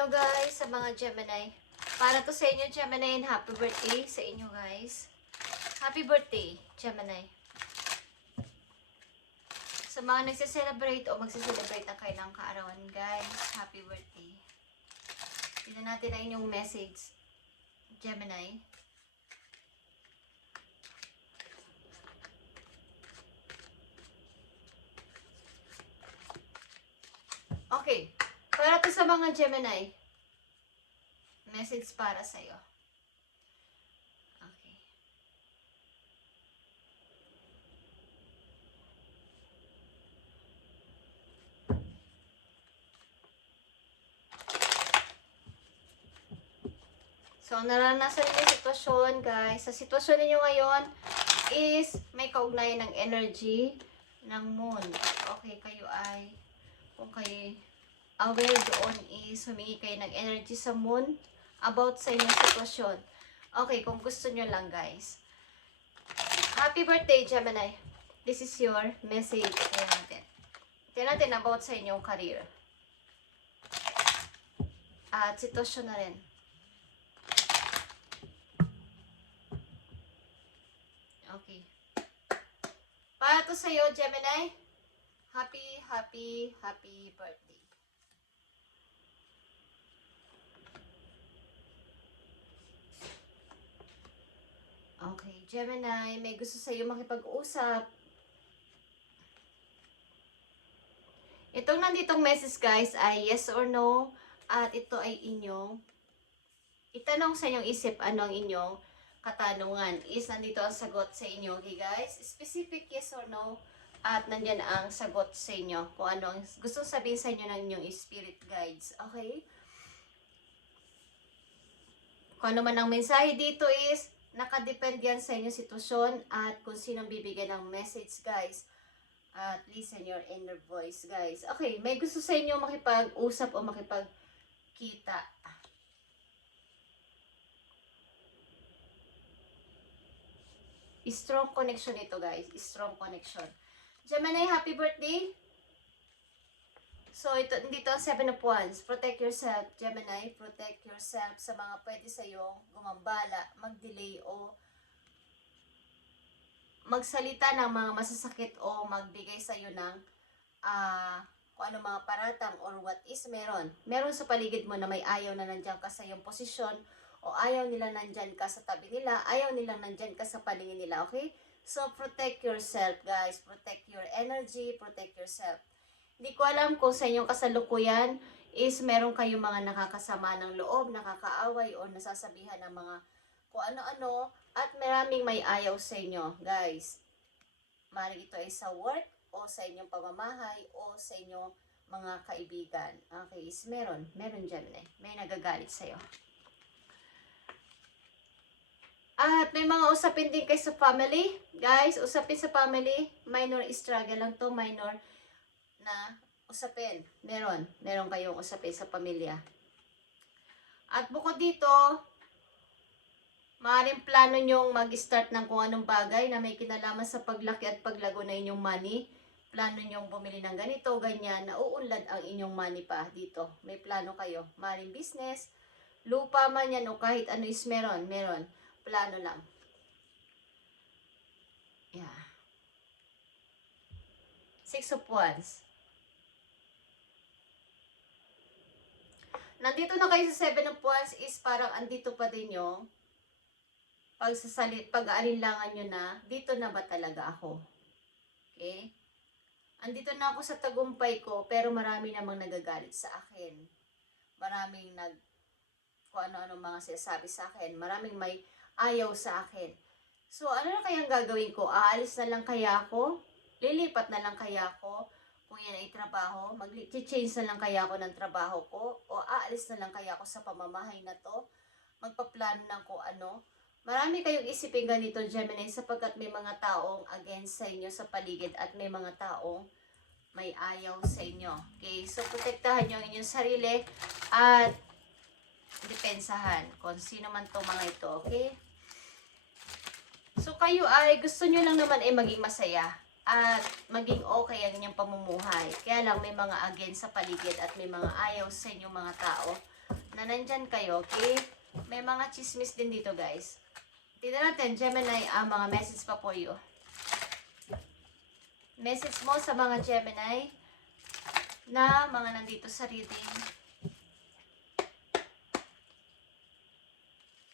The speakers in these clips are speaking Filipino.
Hello guys sa mga Gemini. Para to sa inyo Gemini and happy birthday sa inyo guys. Happy birthday Gemini. Sa mga nagse-celebrate o magse-celebrate ang kailang kaarawan guys, happy birthday. Tignan natin ang inyong message Gemini. Okay. Para to sa mga Gemini, message para sa'yo. Okay. So, naranasan niyo yung sitwasyon, guys. Sa sitwasyon ninyo ngayon is may kaugnayan ng energy ng moon. Okay, kayo ay, kung kayo aware doon is humingi kayo ng energy sa moon about sa inyong sitwasyon. Okay, kung gusto nyo lang guys. Happy birthday Gemini. This is your message. Tingnan natin. Tingnan natin about sa inyong career. At sitwasyon na rin. Okay. Para to sa iyo Gemini. Happy birthday. Okay, Gemini, may gusto sa iyo makipag-usap. Itong nanditong message guys ay yes or no at ito ay inyong itanong sa inyong isip ano ang inyong katanungan. Is nandito ang sagot sa inyo, okay guys? Specific yes or no at nandyan ang sagot sa inyo kung ano ang gustong sabihin sa inyo ng inyong spirit guides, okay? Kung ano man ang mensahe dito is nakadepend yan sa inyong sitwasyon at kung sinong bibigyan ng message guys. At listen your inner voice guys. Okay, may gusto sa inyo makipag-usap o makipagkita. Strong connection ito guys. Strong connection. Gemini, happy birthday! So, dito ang 7 of Wands. Protect yourself, Gemini. Protect yourself sa mga pwede sa'yo gumambala, mag-delay o magsalita ng mga masasakit o magbigay sa'yo ng kung ano mga paratang or what is meron. Meron sa paligid mo na may ayaw na nandyan ka sa iyong posisyon o ayaw nila nandyan ka sa tabi nila, ayaw nilang nandyan ka sa paningin nila, okay? So, protect yourself, guys. Protect your energy, protect yourself. Hindi ko alam kung sa inyong kasalukuyan is meron kayong mga nakakasama ng loob, nakakaaway o nasasabihan ng mga kung ano-ano at maraming may ayaw sa inyo, guys. Maaaring ito ay sa work o sa inyong pamamahay o sa inyong mga kaibigan. Okay, is meron Gemini. May nagagalit sa iyo. At may mga usapin din kayo sa family. Guys, usapin sa family, minor struggle lang to, minor na usapin. Meron kayong usapin sa pamilya. At bukod dito, maaaring plano nyong mag-start ng kung anong bagay na may kinalaman sa paglaki at paglago na inyong money. Plano nyong bumili ng ganito, ganyan, nauunlad ang inyong money pa dito. May plano kayo. Maaaring business, lupa man yan o kahit ano is meron. Plano lang. Yeah. 6 of Wands. Nandito na kayo sa 7 of Wands is parang andito pa din yung pag-aalinlangan nyo na, dito na ba talaga ako? Okay? Andito na ako sa tagumpay ko, pero marami namang nagagalit sa akin. Maraming kung ano-ano mga sinasabi sa akin. Maraming may ayaw sa akin. So, ano na kayang gagawin ko? Aalis na lang kaya ako? Lilipat na lang kaya ako? Kung yan ay trabaho, mag-change na lang kaya ako ng trabaho ko? O aalis na lang kaya ako sa pamamahay na to? Magpaplano ng kung ano? Marami kayong isipin ganito, Gemini, sapagkat may mga taong against sa inyo sa paligid at may mga taong may ayaw sa inyo. Okay? So, protektahan nyo ang inyong sarili at depensahan kung sino man itong mga ito. Okay? So, kayo ay gusto nyo lang naman ay maging masaya at maging okay ang inyong pamumuhay. Kaya lang may mga against sa paligid at may mga ayaw sa inyong mga tao. na nandyan kayo, okay? May mga chismis din dito, guys. Tignan natin, Gemini, ang mga message pa for you. Message mo sa mga Gemini na mga nandito sa reading.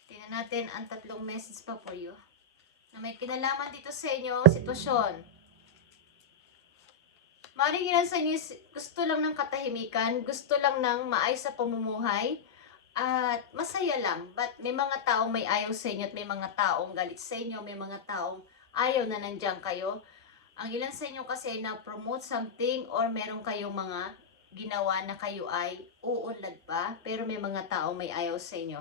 Tignan natin ang tatlong message pa for you na may kinalaman dito sa inyo, sitwasyon. Maaaring ilan sa inyo gusto lang ng katahimikan, gusto lang ng maayos sa pamumuhay, at masaya lang. But may mga taong may ayaw sa inyo at may mga taong galit sa inyo, may mga taong ayaw na nandiyan kayo. Ang ilan sa inyo kasi na-promote something or meron kayong mga ginawa na kayo ay uunlad pa, pero may mga taong may ayaw sa inyo.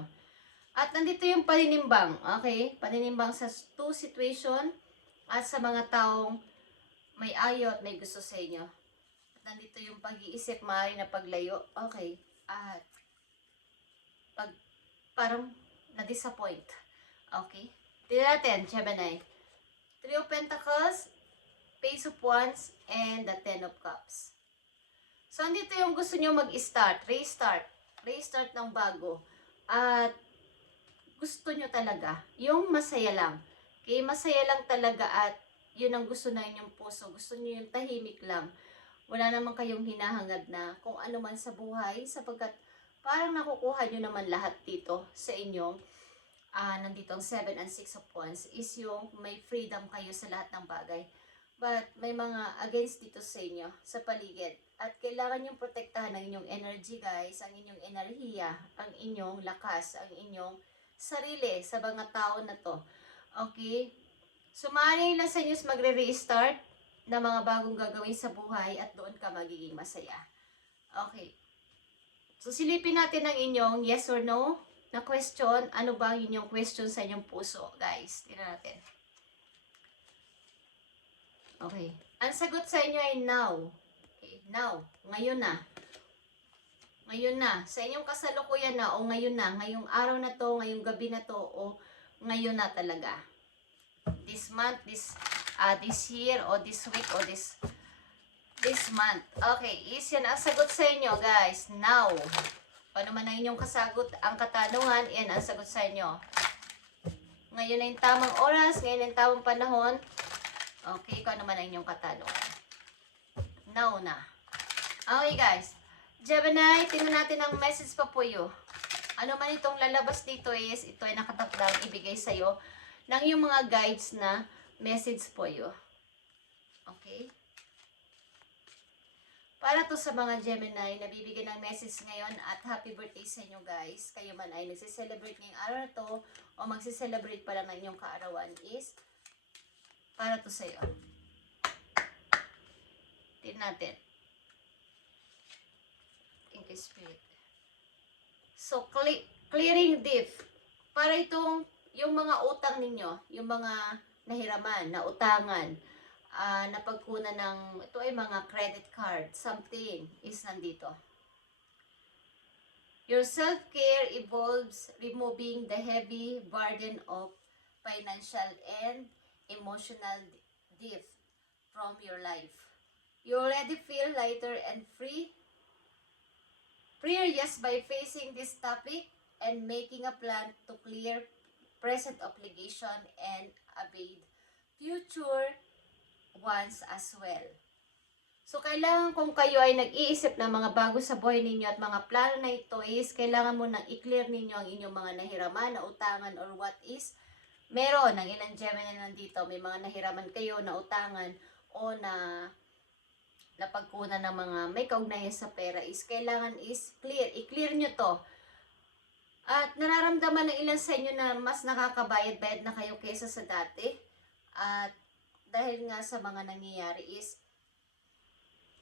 At nandito yung paninimbang, okay? Paninimbang sa two situation at sa mga taong may ayaw at may gusto sa inyo. At nandito yung pag-iisip, maaari na paglayo, okay? At parang na-disappoint, okay? Tignan natin, Gemini. Three of Pentacles, Page of Wands, and the Ten of Cups. So, andito yung gusto nyo mag-start, restart ng bago. At gusto nyo talaga, yung masaya lang. Okay, masaya lang talaga at yun ang gusto na inyong puso. Gusto nyo yung tahimik lang. Wala naman kayong hinahangad na kung ano man sa buhay, sapagkat parang nakukuha nyo naman lahat dito sa inyong nandito ang 7 and 6 of Wands is yung may freedom kayo sa lahat ng bagay. But may mga against dito sa inyo, sa paligid. At kailangan yung protektahan ang inyong energy, guys, ang inyong enerhiya, ang inyong lakas, ang inyong sarili sa mga tao na to. Okay? So, maaaring lang sa inyo magre-restart na mga bagong gagawin sa buhay at doon ka magiging masaya. Okay. So, silipin natin ang inyong yes or no na question. Ano ba ang inyong question sa inyong puso, guys? Tingnan natin. Okay. Ang sagot sa inyo ay now. Okay. Now. Ngayon na. Ngayon na. Sa inyong kasalukuyan na o ngayon na. Ngayong araw na to, ngayong gabi na to o ngayon na talaga. This month, this year o this week o this month. Okay, is yan ang sagot sa inyo, guys. Now. Paano man ang inyong kasagot, ang katanungan, yan ang sagot sa inyo. Ngayon na yung tamang oras, ngayon na yung tamang panahon. Okay, kung ano man ang inyong katanungan. Now na. Okay, guys. Gemini, tingnan natin ang message pa po you. Ano man itong lalabas dito is, ito ay nakatakdang ibigay sa'yo ng yung mga guides na message po you. Okay? Para to sa mga Gemini na bibigyan ng message ngayon at happy birthday sa inyo, guys. Kayo man ay nagsiselebrate ngayong araw na to o magsiselebrate pa lang ng inyong kaarawan is para to sa iyo. Tignan natin. Thank you, Spirit. So, clearing debt. Para itong yung mga utang ninyo, yung mga nahiraman, na utangan, napagkunan ng, ito ay mga credit card, something is nandito. Your self-care involves removing the heavy burden of financial and emotional debt from your life. You already feel lighter and free. Freer, yes, by facing this topic and making a plan to clear present obligation and evade future ones as well. So, kailangan kung kayo ay nag-iisip ng mga bago sa buhay ninyo at mga plano na ito is, kailangan mo nang i-clear ninyo ang inyong mga nahiraman, na utangan, or what is, meron ng ilang Gemini nandito, may mga nahiraman kayo, na utangan, o na napagkunan ng mga may kaugnayan sa pera is, kailangan is clear, i-clear nyo to. At nararamdaman ng ilan sa inyo na mas nakakabayad-bayad na kayo kaysa sa dati. At dahil nga sa mga nangyayari is,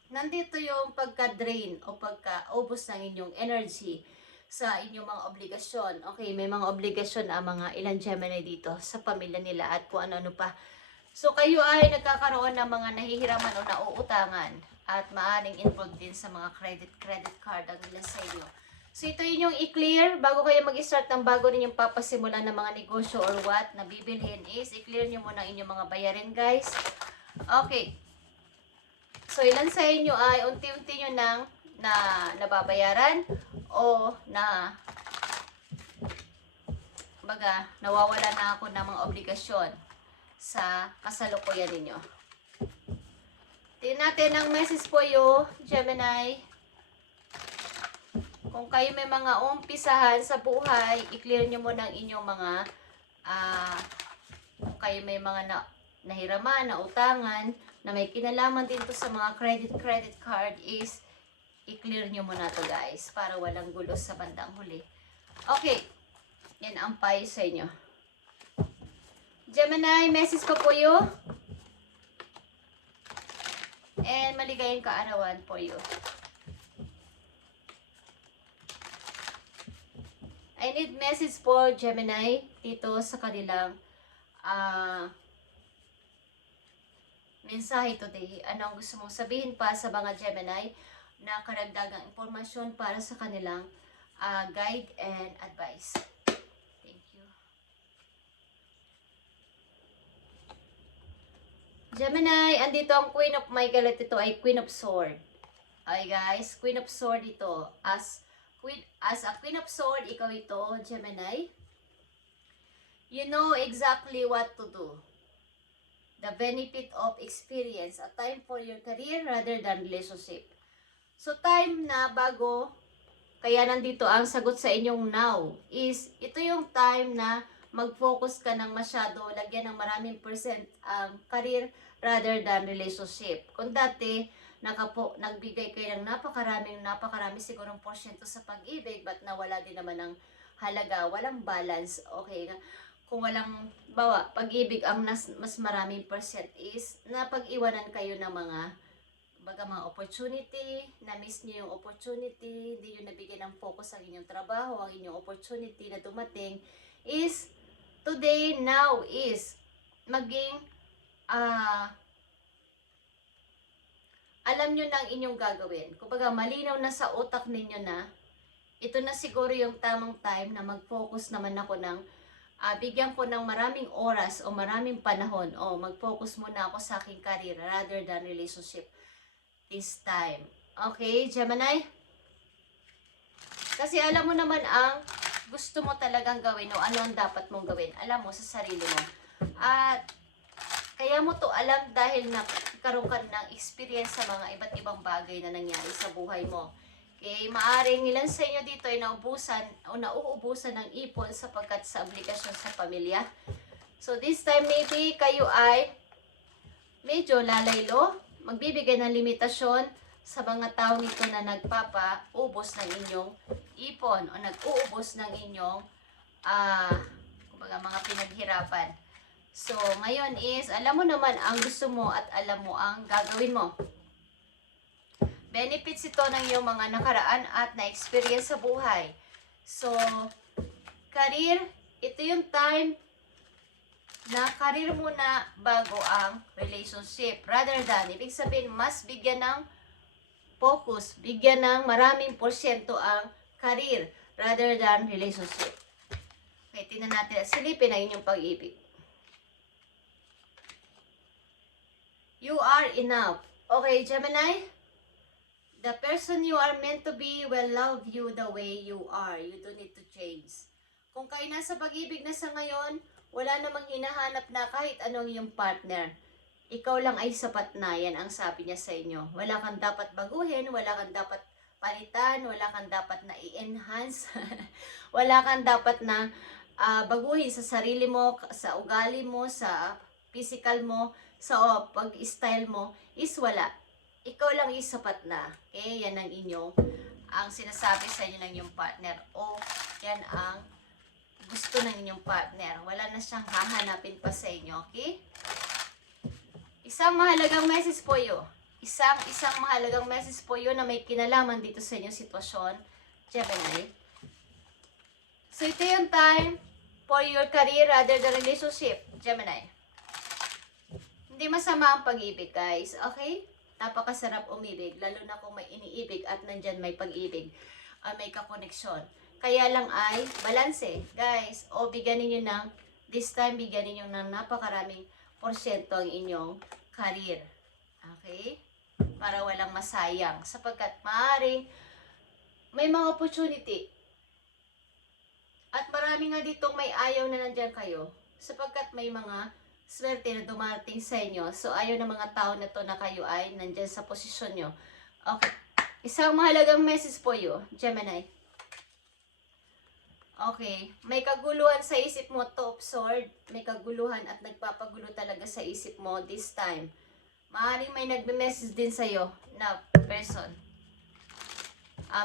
nandito yung pagka-drain o pagka-ubos ng inyong energy sa inyong mga obligasyon. Okay, may mga obligasyon ang mga ilang Gemini dito sa pamilya nila at kung ano-ano pa. So, kayo ay nagkakaroon ng mga nahihiraman o nauutangan at maaaring involved din sa mga credit card ang ilan sa inyo. So, ito yun yung i-clear bago kayo mag-start ng bago ninyong papasimulan ng mga negosyo or what na bibilhin is, i-clear nyo muna inyong mga bayarin, guys. Okay. So, ilan sa inyo ay unti-unti nyo nang nababayaran o na baga nawawala na ako ng mga obligasyon sa kasalukuyan ninyo. Tingnan natin ang message po yo, Gemini. Kung kayo may mga umpisahan sa buhay, i-clear nyo muna ang inyong mga kung kayo may mga nahiraman, na utangan, na may kinalaman din to sa mga credit card is i-clear nyo muna to guys para walang gulo sa bandang huli. Okay. Yan ang payo sa inyo. Gemini, message ko po you. And maligayang kaarawan po you. I need message po, Gemini, dito sa kanilang mensahe today. Ano ang gusto mong sabihin pa sa mga Gemini na karagdagang impormasyon para sa kanilang guide and advice. Thank you. Gemini, andito ang Queen of Michael. Ito ay Queen of Sword. Okay guys, Queen of Sword ito. As a Queen of Sword, ikaw ito, Gemini. You know exactly what to do. The benefit of experience. A time for your career rather than relationship. So time na bago, kaya nandito ang sagot sa inyong now is, ito yung time na mag-focus ka ng masyado, lagyan ng maraming percent ang career rather than relationship. Kung dati, nagbigay kayo ng napakarami sigurong porsyento sa pag-ibig, but nawala din naman ng halaga, walang balance, okay? Kung walang pag-ibig ang mas maraming percent is napag-iwanan kayo ng mga opportunity, na-miss niyo yung opportunity, hindi nyo nabigyan ng focus ang inyong trabaho, ang inyong opportunity na dumating is today, now is maging alam nyo na ang inyong gagawin. Kumbaga, malinaw na sa utak ninyo na ito na siguro yung tamang time na mag-focus naman ako ng bigyan ko ng maraming oras o maraming panahon o mag-focus muna ako sa aking career rather than relationship this time. Okay, Gemini? Kasi alam mo naman ang gusto mo talagang gawin o ano ang dapat mong gawin. Alam mo sa sarili mo. At kaya mo to alam dahil nagkaroon ka ng experience sa mga iba't ibang bagay na nangyari sa buhay mo. Okay, maaring ilan sa inyo dito ay nauubusan ng ipon sapagkat sa obligasyon sa pamilya. So this time maybe kayo ay medyo lalaylo, magbibigay ng limitasyon sa mga tao nito na nagpapaubos ng inyong ipon o nag-uubos ng inyong mga pinaghirapan. So ngayon is, alam mo naman ang gusto mo at alam mo ang gagawin mo. Benefits ito ng iyong mga nakaraan at na-experience sa buhay. So, career, ito yung time na career muna bago ang relationship. Rather than, ibig sabihin, mas bigyan ng focus, bigyan ng maraming porsyento ang career rather than relationship. Okay, tingnan natin. Silipin ang inyong pag-ibig. You are enough. Okay, Gemini? The person you are meant to be will love you the way you are. You don't need to change. Kung kayo nasa pag-ibig na sa ngayon, wala namang hinahanap na kahit anong iyong partner. Ikaw lang ay sapat na, yan ang sabi niya sa inyo. Wala kang dapat baguhin, wala kang dapat palitan, wala kang dapat na i-enhance, wala kang dapat na baguhin sa sarili mo, sa ugali mo, sa physical mo, sa pag-style mo, is wala. Ikaw lang is sapat na. Okay? Yan ang sinasabi sa inyo ng inyong partner. O, yan ang gusto ng inyong partner. Wala na siyang hahanapin pa sa inyo. Okay? Isang mahalagang message po yun. Isang mahalagang message po yun na may kinalaman dito sa inyong sitwasyon, Gemini. So, ito yung time for your career rather than relationship, Gemini. Hindi masama ang pag-ibig, guys. Okay? Napakasarap umibig, lalo na kung may iniibig at nandyan may pag-ibig, may kakoneksyon. Kaya lang ay balanse, guys. O bigyan ninyo ng, this time bigyan ninyo ng napakaraming porsyento ang inyong career. Okay? Para walang masayang. Sapagkat maaaring may mga opportunity. At marami nga ditong may ayaw na nandyan kayo. Sapagkat may mga swerte na dumating sa inyo. So, ayaw ng mga tao na to na kayo ay nandyan sa posisyon nyo. Okay. Isang mahalagang message po you, Gemini. Okay. May kaguluhan sa isip mo, Two of Swords. May kaguluhan at nagpapagulo talaga sa isip mo this time. Maaaring may nagme-message din sa'yo na person.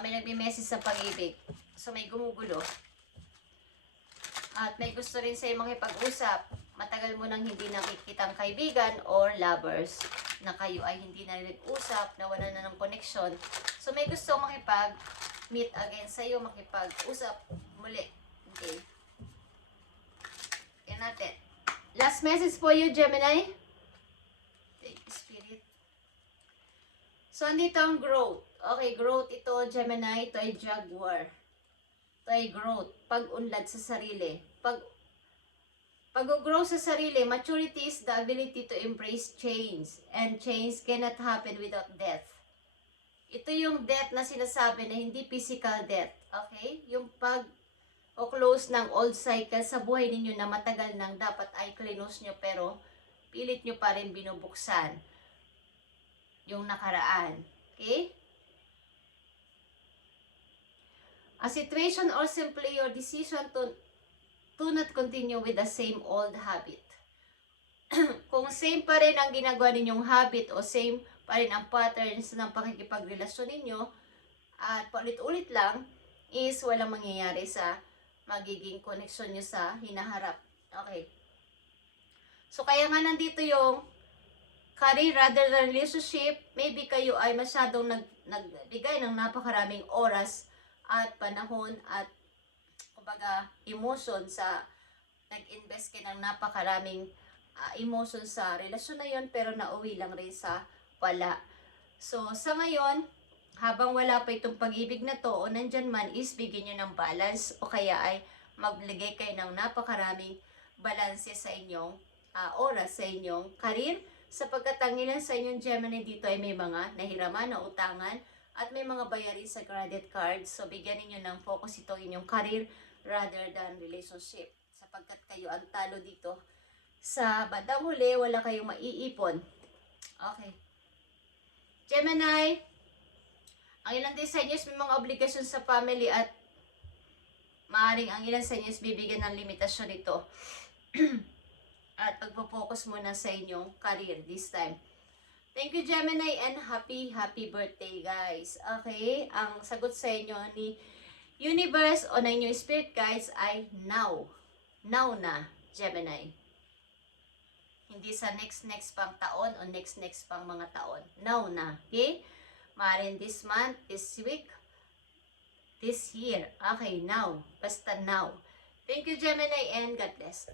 May nagme-message sa pag-ibig. So, may gumugulo. At may gusto rin sa'yo makipag-usap. Matagal mo nang hindi nakikitang kaibigan or lovers na kayo ay hindi na nag-usap, nawala na ng connection. So, may gusto makipag-meet again sa'yo, makipag-usap muli. Okay. Yan natin. Last message for you, Gemini. Take Spirit. So, andito ang growth. Okay, growth ito, Gemini. Ito ay Jaguar. Ito ay growth. Pag-unlad sa sarili. Pag-grow sa sarili, maturity is the ability to embrace change. And change cannot happen without death. Ito yung death na sinasabi na hindi physical death. Okay? Yung pag-close ng old cycle sa buhay ninyo na matagal nang dapat ay close nyo pero pilit nyo pa rin binubuksan yung nakaraan. Okay? A situation or simply your decision to not continue with the same old habit. Kung same pa rin ang ginagawa ninyong habit o same pa rin ang patterns ng pakikipagrelasyon ninyo at paulit-ulit lang is walang mangyayari sa magiging connection nyo sa hinaharap. Okay. So, kaya nga nandito yung career rather than relationship. Maybe kayo ay masyadong nagbigay ng napakaraming oras at panahon at kumbaga emotion sa nag-invest kayo ng napakaraming emotion sa relasyon na yon pero nauwi lang rin sa wala. So, sa ngayon, habang wala pa itong pag-ibig na to o nandyan man is bigyan nyo ng balance o kaya ay magbigay kayo ng napakaraming balanse sa inyong oras sa inyong career sapagkat ang ilan sa inyong Gemini dito ay may mga nahiraman na utangan at may mga bayarin sa credit card. So, bigyan niyo ng focus itong inyong career rather than relationship. Sapagkat kayo ang talo dito. Sa bandang huli, wala kayong maiipon. Okay. Gemini, ang ilan din sa inyo is may mga obligasyon sa family at maaaring ang ilan sa inyo is bibigyan ng limitasyon ito. At pagpo-focus muna sa inyong career this time. Thank you, Gemini, and happy birthday, guys. Okay? Ang sagot sa inyo ni Universe o ng inyong spirit guides ay now. Now na, Gemini. Hindi sa next pang taon o next pang mga taon. Now na. Okay? Maaaring this month, this week, this year. Okay, now. Basta now. Thank you, Gemini, and God bless.